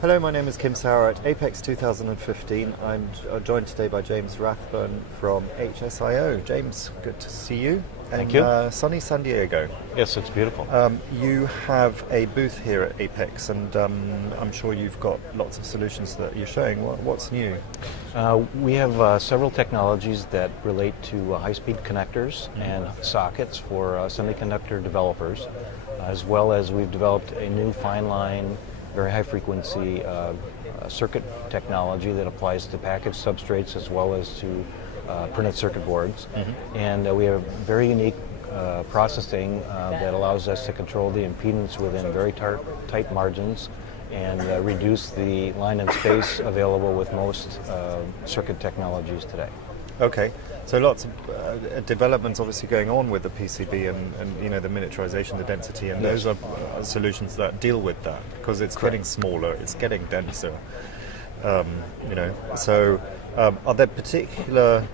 Hello, my name is Kim Sauer at APEX 2015. I'm joined today by James Rathburn from HSIO. James, good to see you. Thank you. Sunny San Diego. Yes, it's beautiful. You have a booth here at APEX, and I'm sure you've got lots of solutions that you're showing. What's new? We have several technologies that relate to high-speed connectors and sockets for semiconductor developers, as well as we've developed a new fine line, very high frequency circuit technology that applies to package substrates as well as to printed circuit boards. And we have very unique processing that allows us to control the impedance within very tight margins and reduce the line and space available with most circuit technologies today. Okay, so lots of developments obviously going on with the PCB and the miniaturization, the density, and Yes. those are solutions that deal with that because it's getting smaller, it's getting denser. So are there particular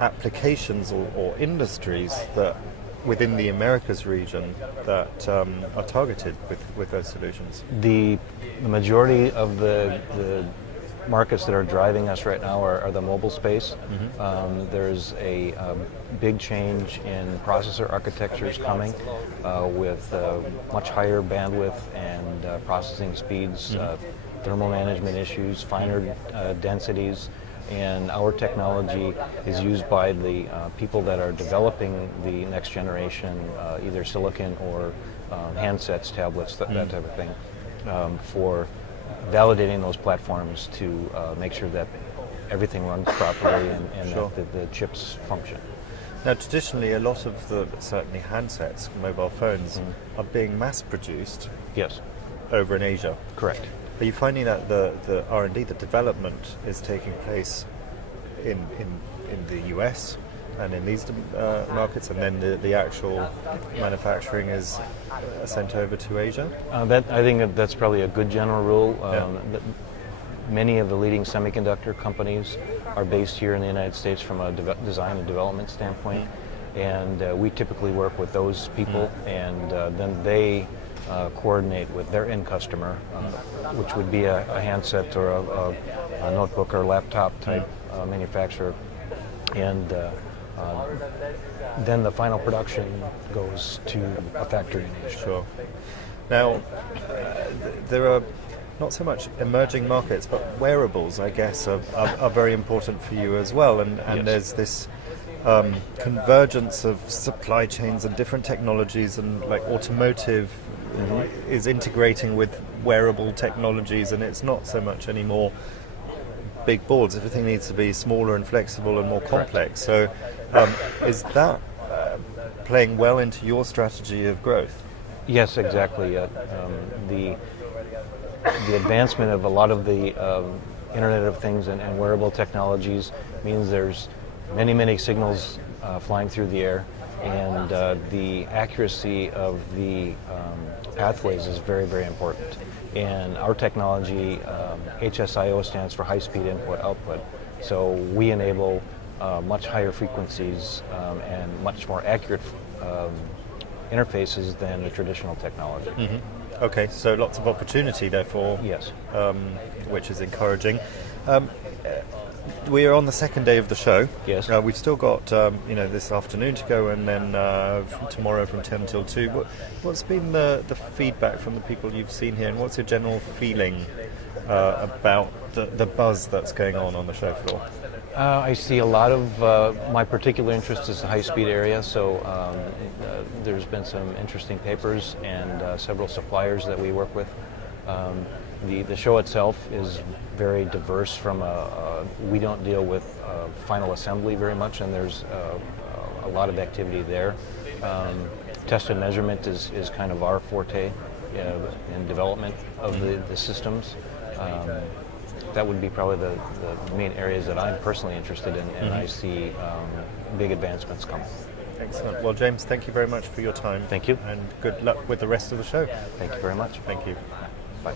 applications or industries that within the Americas region that are targeted with those solutions? The majority of the markets that are driving us right now are the mobile space. There's a big change in processor architectures coming with much higher bandwidth and processing speeds, thermal management issues, finer densities, and our technology is used by the people that are developing the next generation, either silicon or handsets, tablets, that type of thing, for validating those platforms to make sure that everything runs properly and Sure. that the chips function. Now, traditionally, a lot of certainly handsets, mobile phones, are being mass-produced Yes, over in Asia. correct. Are you finding that the R&D, the development, is taking place in the US and in these markets, and then the actual manufacturing is sent over to Asia? I think that's probably a good general rule. Yeah. Many of the leading semiconductor companies are based here in the United States from a design and development standpoint, and we typically work with those people, and then they coordinate with their end customer, which would be a handset or a notebook or laptop type manufacturer, and then the final production goes to a factory in Asia. Sure. Now, there are not so much emerging markets, but wearables, I guess, are very important for you as well. And Yes. there's this convergence of supply chains and different technologies, and like automotive is integrating with wearable technologies, and it's not so much anymore big boards. Everything needs to be smaller and flexible and more complex. So is that playing well into your strategy of growth? Yes, exactly. The advancement of a lot of the Internet of Things and wearable technologies means there's many signals flying through the air, and the accuracy of the pathways is very important. And our technology, HSIO, stands for high speed input output, so we enable much higher frequencies and much more accurate interfaces than the traditional technology. Okay, so lots of opportunity, therefore. Yes. Which is encouraging. We are on the second day of the show. Yes. We've still got this afternoon to go, and then tomorrow from 10 till 2. What's been the feedback from the people you've seen here, and what's your general feeling about the buzz that's going on the show floor? I see a lot of my particular interest is the high-speed area, so there's been some interesting papers and several suppliers that we work with. The show itself is very diverse. We don't deal with final assembly very much, and there's a lot of activity there. Test and measurement is kind of our forte in development of the systems. That would be probably the main areas that I'm personally interested in, and I see big advancements coming. Excellent. Well, James, thank you very much for your time. Thank you. And good luck with the rest of the show. Thank you very much. Thank you. Bye.